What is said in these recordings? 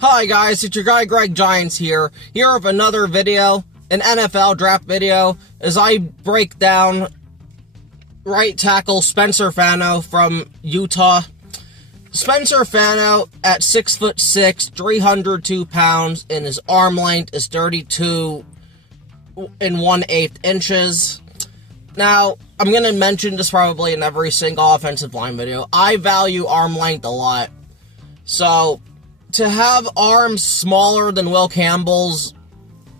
Hi guys, it's your guy Greg Giants here with another video, an NFL draft video, as I break down right tackle Spencer Fano from Utah. Spencer Fano at 6'6", 302 pounds, and his arm length is 32 1/8 inches. Now, I'm going to mention this probably in every single offensive line video. I value arm length a lot. So, to have arms smaller than Will Campbell's,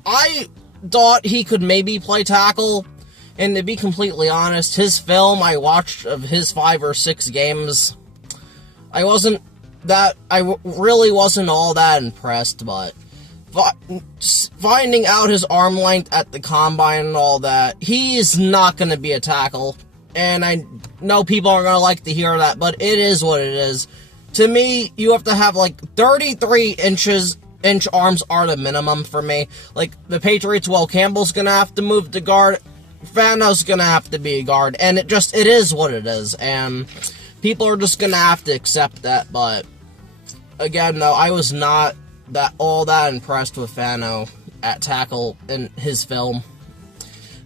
I thought he could maybe play tackle. And to be completely honest, his film I watched of his 5 or 6 games, I really wasn't all that impressed, but finding out his arm length at the combine and all that, he's not going to be a tackle. And I know people aren't going to like to hear that, but it is what it is. To me, you have to have like 33 inch arms are the minimum for me. Like the Patriots, Will Campbell's going to have to move to guard. Fano's going to have to be a guard. And it is what it is. And people are just going to have to accept that. But again, though, I was not all that impressed with Fano at tackle in his film.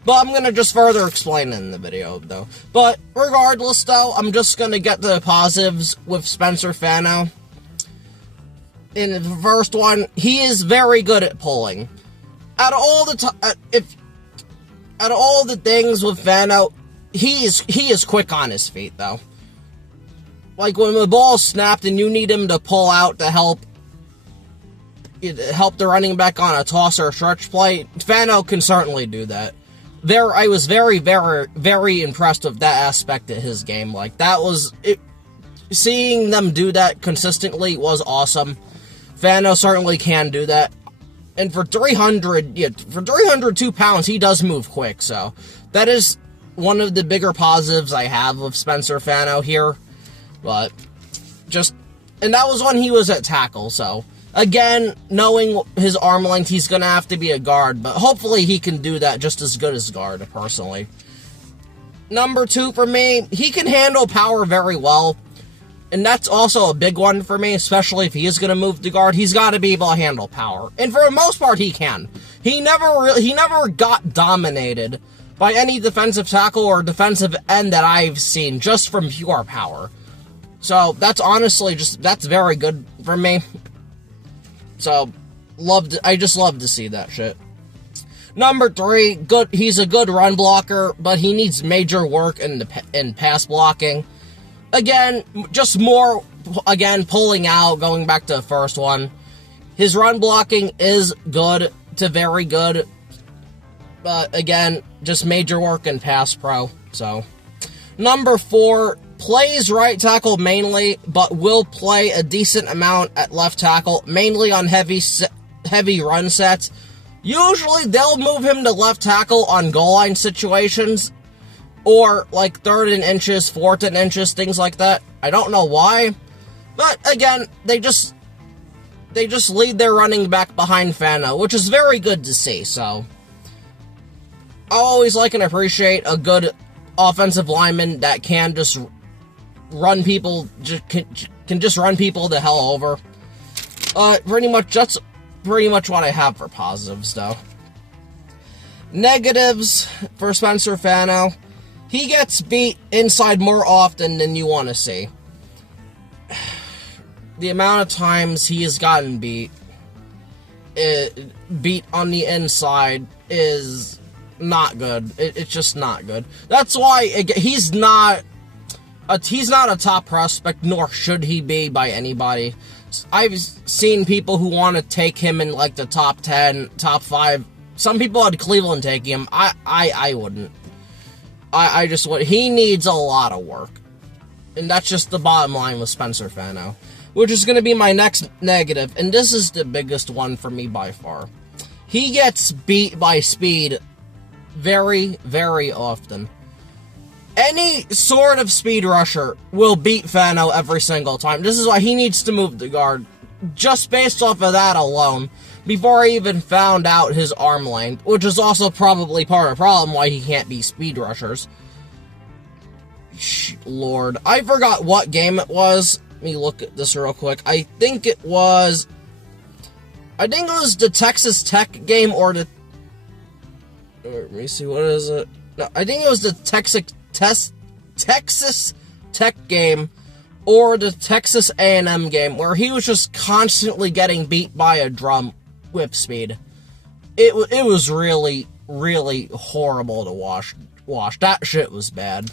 But I'm going to just further explain it in the video, though. But regardless, though, I'm just going to get the positives with Spencer Fano. In the first one, he is very good at pulling. Out of all the things with Fano, he is quick on his feet, though. Like when the ball's snapped and you need him to pull out to help the running back on a toss or a stretch play, Fano can certainly do that. I was very, very, very impressed with that aspect of his game. Like, that was it. Seeing them do that consistently was awesome. Fano certainly can do that. And for 302 pounds, he does move quick. So, that is one of the bigger positives I have of Spencer Fano here. But, and that was when he was at tackle, so. Again, knowing his arm length, he's going to have to be a guard, but hopefully he can do that just as good as guard, personally. Number 2 for me, he can handle power very well, and that's also a big one for me, especially if he is going to move to guard. He's got to be able to handle power, and for the most part, he can. He never got dominated by any defensive tackle or defensive end that I've seen, just from pure power. So, that's honestly that's very good for me. So, I just love to see that shit. Number 3, he's a good run blocker, but he needs major work in pass blocking. Again, just more, pulling out, going back to the first one. His run blocking is good to very good, but again, just major work in pass pro, so. Number 4, plays right tackle mainly, but will play a decent amount at left tackle, mainly on heavy run sets. Usually, they'll move him to left tackle on goal line situations, or like 3rd and inches, 4th and inches, things like that. I don't know why, but again, they just lead their running back behind Fano, which is very good to see. So, I always like and appreciate a good offensive lineman that can just run people, can just run people the hell over. That's pretty much what I have for positives, though. Negatives for Spencer Fano. He gets beat inside more often than you want to see. The amount of times he has gotten beat on the inside is not good. It's just not good. That's why he's not a top prospect, nor should he be by anybody. I've seen people who want to take him in like the top 10, top 5. Some people at Cleveland take him. I wouldn't. I just would. He needs a lot of work. And that's just the bottom line with Spencer Fano. Which is going to be my next negative. And this is the biggest one for me by far. He gets beat by speed very, very often. Any sort of speed rusher will beat Fano every single time. This is why he needs to move to guard. Just based off of that alone. Before I even found out his arm length. Which is also probably part of the problem why he can't be speed rushers. Lord. I forgot what game it was. Let me look at this real quick. I think it was I think it was the Texas Tech game or the... Let me see, what is it? No, I think it was the Texas Tech game or the Texas A&M game where he was just constantly getting beat by a drum whip speed. It was really, really horrible to watch. That shit was bad.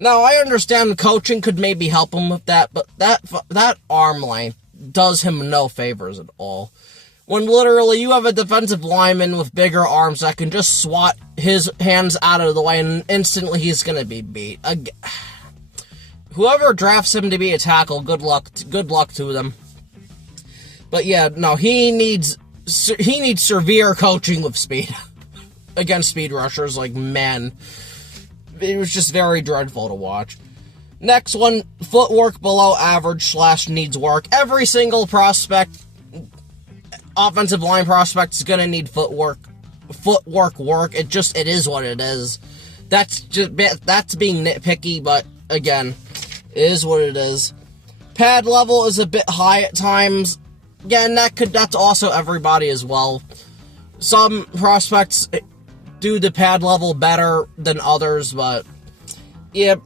Now, I understand coaching could maybe help him with that, but that arm length does him no favors at all. When literally you have a defensive lineman with bigger arms that can just swat his hands out of the way and instantly he's going to be beat. Whoever drafts him to be a tackle, good luck to them. But yeah, no, he needs severe coaching with speed against speed rushers. Like, man, it was just very dreadful to watch. Next one, footwork below average / needs work. Every single offensive line prospect is gonna need footwork work. It is what it is. That's being nitpicky, but again, it is what it is. Pad level is a bit high at times. Again, that's also everybody as well. Some prospects do the pad level better than others, but yeah,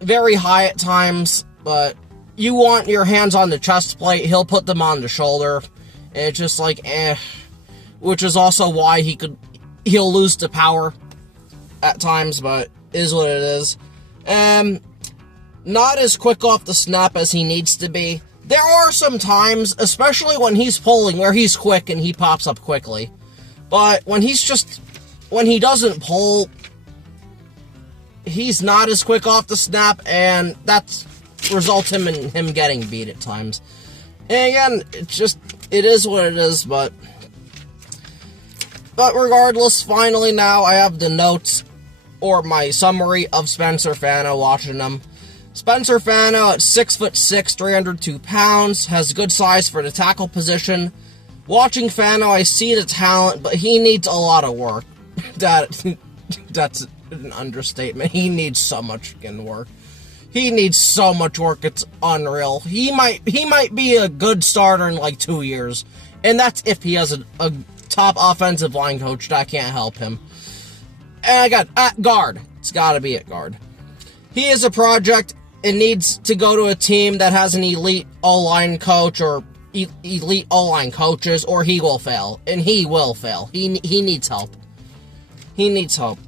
very high at times. But you want your hands on the chest plate, he'll put them on the shoulder. And it's just like, which is also why he'll lose to power at times, but is what it is. Not as quick off the snap as he needs to be. There are some times, especially when he's pulling, where he's quick and he pops up quickly. But when he doesn't pull, he's not as quick off the snap, and that results in him getting beat at times. And again, it is what it is, but regardless, finally now I have the notes, or my summary of Spencer Fano watching him. Spencer Fano at 6'6", 302 pounds, has good size for the tackle position. Watching Fano, I see the talent, but he needs a lot of work. That's an understatement. He needs so much work. He needs so much work, it's unreal. He might be a good starter in like 2 years, and that's if he has a top offensive line coach that can't help him. And I got at guard. It's got to be at guard. He is a project and needs to go to a team that has an elite O-line coach or elite O-line coaches, or he will fail. And he will fail. He needs help. He needs help.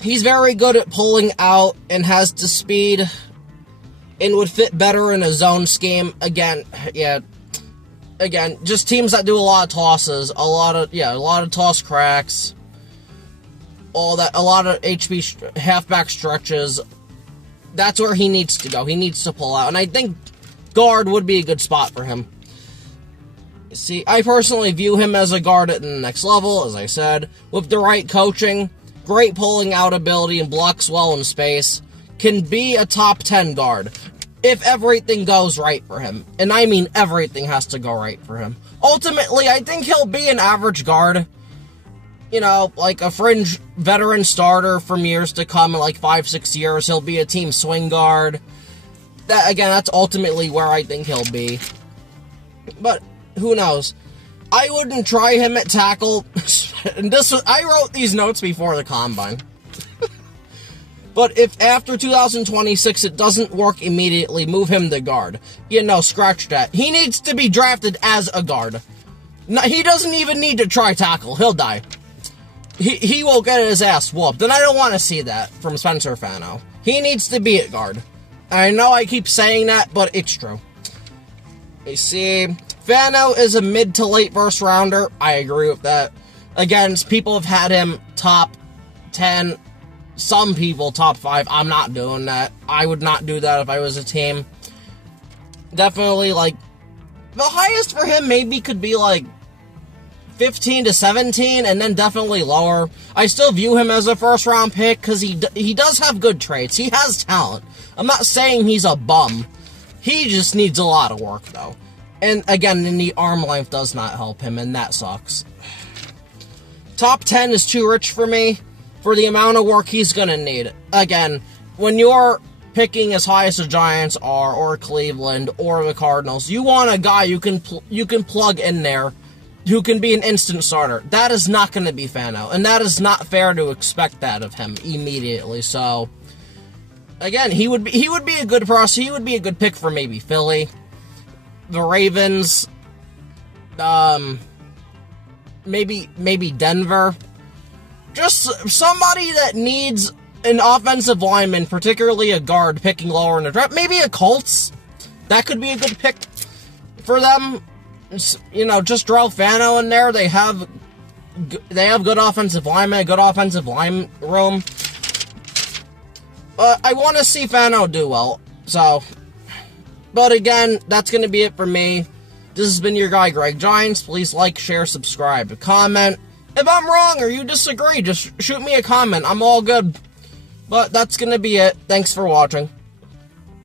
He's very good at pulling out and has the speed and would fit better in a zone scheme. Again, just teams that do a lot of tosses, a lot of toss cracks, all that, a lot of HB halfback stretches. That's where he needs to go. He needs to pull out, and I think guard would be a good spot for him. See, I personally view him as a guard at the next level, as I said, with the right coaching, great pulling out ability, and blocks well in space, can be a top 10 guard if everything goes right for him. And I mean everything has to go right for him. Ultimately, I think he'll be an average guard. You know, like a fringe veteran starter from years to come in like 5-6 years. He'll be a team swing guard. That's ultimately where I think he'll be. But who knows? I wouldn't try him at tackle. And I wrote these notes before the combine. But if after 2026 it doesn't work immediately, move him to guard. Scratch that. He needs to be drafted as a guard. No, he doesn't even need to try tackle. He'll die. He will get his ass whooped, and I don't want to see that from Spencer Fano. He needs to be at guard. I know I keep saying that, but it's true. You see, Fano is a mid to late first rounder. I agree with that. Again, people have had him top 10, some people top 5. I'm not doing that. I would not do that if I was a team. Definitely, like, the highest for him maybe could be, like, 15 to 17, and then definitely lower. I still view him as a first-round pick, because he does have good traits. He has talent. I'm not saying he's a bum. He just needs a lot of work, though. And, again, the arm length does not help him, and that sucks. Top 10 is too rich for me, for the amount of work he's gonna need. Again, when you're picking as high as the Giants are, or Cleveland, or the Cardinals. You want a guy you can plug in there who can be an instant starter. That is not going to be Fano, and that is not fair to expect that of him immediately. So, again, he would be a good process. He would be a good pick for maybe Philly, the Ravens, maybe Denver. Just somebody that needs an offensive lineman, particularly a guard, picking lower in the draft. Maybe a Colts. That could be a good pick for them. You know, just throw Fano in there. They have good offensive linemen, a good offensive line room. I want to see Fano do well. So, but again, that's going to be it for me. This has been your guy, Greg Giants. Please like, share, subscribe, comment. If I'm wrong or you disagree, just shoot me a comment. I'm all good. But that's going to be it. Thanks for watching.